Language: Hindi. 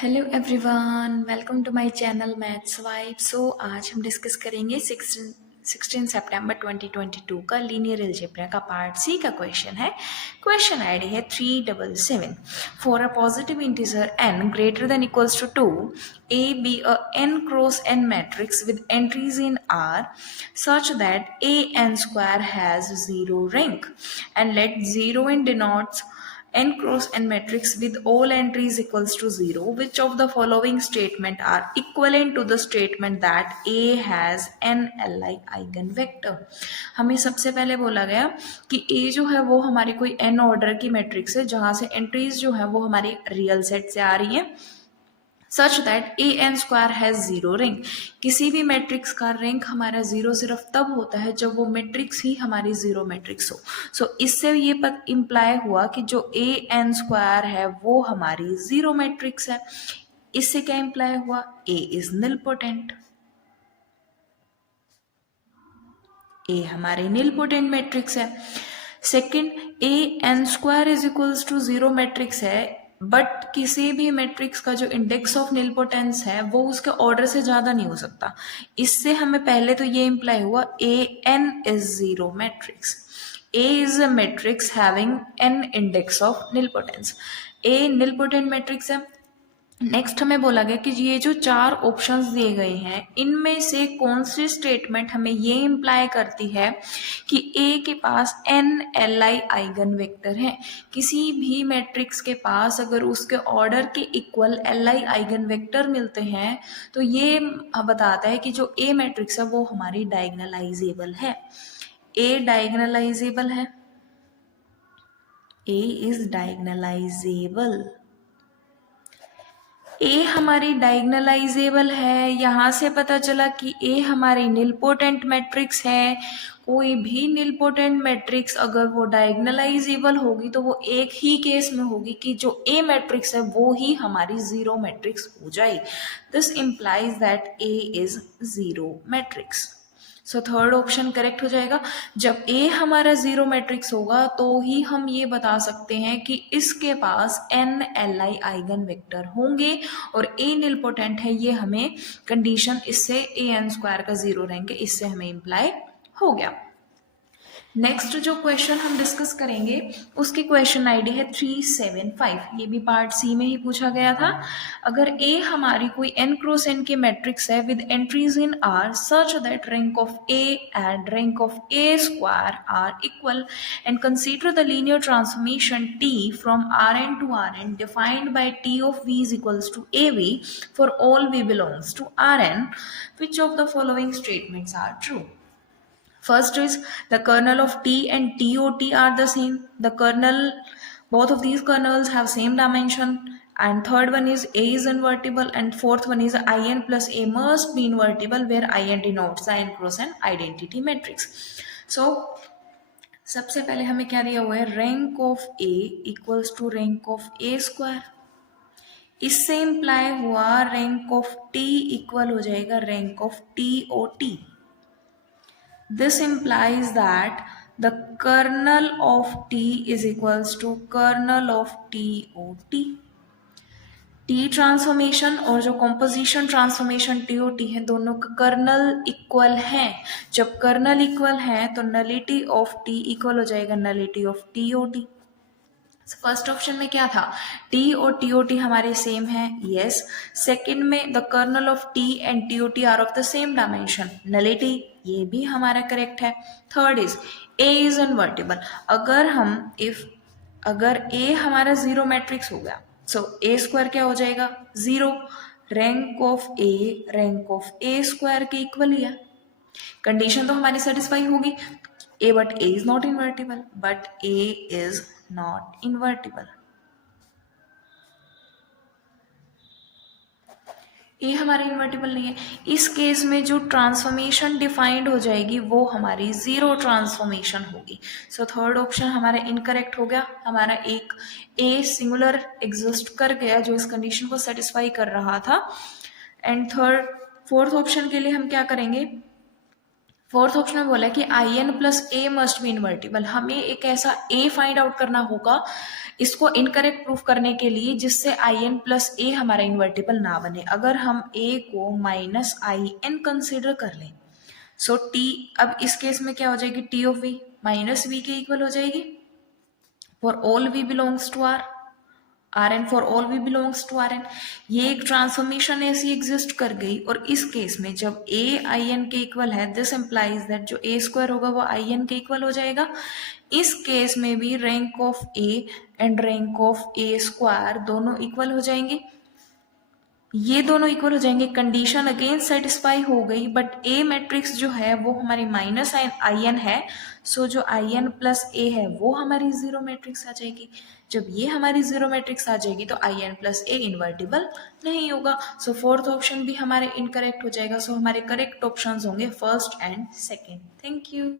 Hello everyone, welcome to my channel maths vibe. So आज हम डिस्कस करेंगे 16 सितंबर 2022 का लीनियर अलजेब्रा का पार्ट सी का क्वेश्चन है। क्वेश्चन आईडी है 377। For a positive integer n greater than equals to 2, a be a n cross n matrix with entries in R such that a n square has zero rank, and let 0 n denotes n cross n matrix with all entries equals to 0. Which of the following statement are equivalent to the statement that A has n li eigenvector? हमें सबसे पहले बोला गया कि A जो है वो हमारी कोई n ऑर्डर की मैट्रिक्स है जहां से एंट्रीज जो है वो हमारी रियल सेट से आ रही है such that A N square has zero rank. किसी भी मैट्रिक्स का रैंक हमारा जीरो सिर्फ तब होता है जब वो मैट्रिक्स ही हमारी जीरो मैट्रिक्स हो। सो इससे ये इम्प्लाई हुआ कि जो ए एन स्क्वायर है वो हमारी जीरो मैट्रिक्स है। इससे क्या इम्प्लाई हुआ? ए इज निलपोटेंट। ए हमारी निलपोटेंट मैट्रिक्स है। Second, A N square is equals to zero matrix है, बट किसी भी मैट्रिक्स का जो इंडेक्स ऑफ निलपोटेंस है वो उसके ऑर्डर से ज्यादा नहीं हो सकता। इससे हमें पहले तो ये इम्प्लाई हुआ A n is zero matrix. A is a matrix having n index of nilpotence. A nilpotent matrix है। नेक्स्ट हमें बोला गया कि ये जो चार ऑप्शंस दिए गए हैं इनमें से कौन सी स्टेटमेंट हमें ये इम्प्लाई करती है कि ए के पास n L I eigen vector है। किसी भी मैट्रिक्स के पास अगर उसके ऑर्डर के equal L I eigen vector मिलते हैं तो ये बताता है कि जो ए मैट्रिक्स है वो हमारी डायगोनलाइजेबल है। ए डायगोनलाइजेबल है। ए इज डायगोनलाइजेबल। ए हमारी डायगोनलाइजेबल है। यहां से पता चला कि ए हमारी निलपोटेंट मैट्रिक्स है। कोई भी निलपोटेंट मैट्रिक्स अगर वो डायगोनलाइजेबल होगी तो वो एक ही केस में होगी कि जो ए मैट्रिक्स है वो ही हमारी जीरो मैट्रिक्स हो जाए। This implies that A is zero matrix. So third option correct हो जाएगा। जब ए हमारा जीरो मैट्रिक्स होगा तो ही हम ये बता सकते हैं कि इसके पास n L I eigen vector होंगे और ए निलपोटेंट है। ये हमें कंडीशन इससे ए एन स्क्वायर का जीरो रहेंगे इससे हमें इम्प्लाई हो गया। नेक्स्ट जो क्वेश्चन हम डिस्कस करेंगे उसकी क्वेश्चन आईडी है 375। ये भी पार्ट सी में ही पूछा गया था। अगर ए हमारी कोई n क्रॉस n की मैट्रिक्स है with entries in R such that rank of A and rank of A square are equal and consider the linear transformation T from Rn to Rn defined by T of V is equals to AV for all V belongs to Rn, which of the following statements are true? First is the kernel of T and TOT are the same. The kernel, both of these kernels have same dimension. And third one is A is invertible, and fourth one is In plus A must be invertible, where In denotes the n cross n identity matrix. So सबसे पहले हमें क्या दिया हुआ है? Rank of A equals to rank of A square. इससे इंप्लाई हुआ रैंक ऑफ T इक्वल हो जाएगा rank of TOT. This implies that the kernel of T is equals to kernel of TOT. T transformation और जो कॉम्पोजिशन ट्रांसफॉर्मेशन TOT है दोनों का कर्नल इक्वल है। जब कर्नल इक्वल है तो नलिटी ऑफ T इक्वल हो जाएगा nullity of TOT। First option में क्या था? T और TOT हमारे सेम है, यस। सेकंड में the kernel of T and TOT are of the same dimension, nullity, ये भी हमारा करेक्ट है। Third is A is invertible. अगर A हमारा जीरो मैट्रिक्स हो गया सो A स्क्वायर क्या हो जाएगा? Zero. Rank of A rank of A square के इक्वल ही है। कंडीशन तो हमारी सेटिस्फाई होगी A, but A is not invertible, but A is not invertible. A हमारा इन्वर्टिबल नहीं है। इस केस में जो ट्रांसफॉर्मेशन डिफाइंड हो जाएगी वो हमारी जीरो ट्रांसफॉर्मेशन होगी। सो थर्ड ऑप्शन हमारा इनकरेक्ट हो गया। हमारा एक A सिंगुलर एग्जिस्ट कर गया जो इस कंडीशन को सेटिस्फाई कर रहा था। एंड फोर्थ ऑप्शन के लिए हम क्या करेंगे? फोर्थ ऑप्शन में बोला है कि I N plus A must be invertible. हमें एक ऐसा ए फाइंड आउट करना होगा इसको इनकरेक्ट प्रूफ करने के लिए जिससे आई एन प्लस ए हमारा इन्वर्टिबल ना बने। अगर हम ए को माइनस आई एन कंसिडर कर लें, सो टी, अब इस केस में क्या हो जाएगी, T of V minus V के इक्वल हो जाएगी for all V belongs to R, R N for all V belongs to R N. ये एक ट्रांसफॉर्मेशन ऐसी एग्जिस्ट कर गई, और इस केस में जब ए आई एन के इक्वल है, दिस एम्प्लाइज दैट जो ए स्क्वायर होगा वो आई एन के इक्वल हो जाएगा। इस केस में भी rank of A and rank of A square दोनों इक्वल हो जाएंगे, ये दोनों इक्वल हो जाएंगे। कंडीशन अगेन सेटिस्फाई हो गई, बट ए मैट्रिक्स जो है वो हमारी माइनस आई एन है, सो जो आई एन प्लस ए है वो हमारी जीरो मैट्रिक्स आ जाएगी। जब ये हमारी जीरो मैट्रिक्स आ जाएगी तो I N plus A invertible नहीं होगा, सो फोर्थ ऑप्शन भी हमारे इनकरेक्ट हो जाएगा। सो हमारे करेक्ट ऑप्शंस होंगे first and second. Thank you.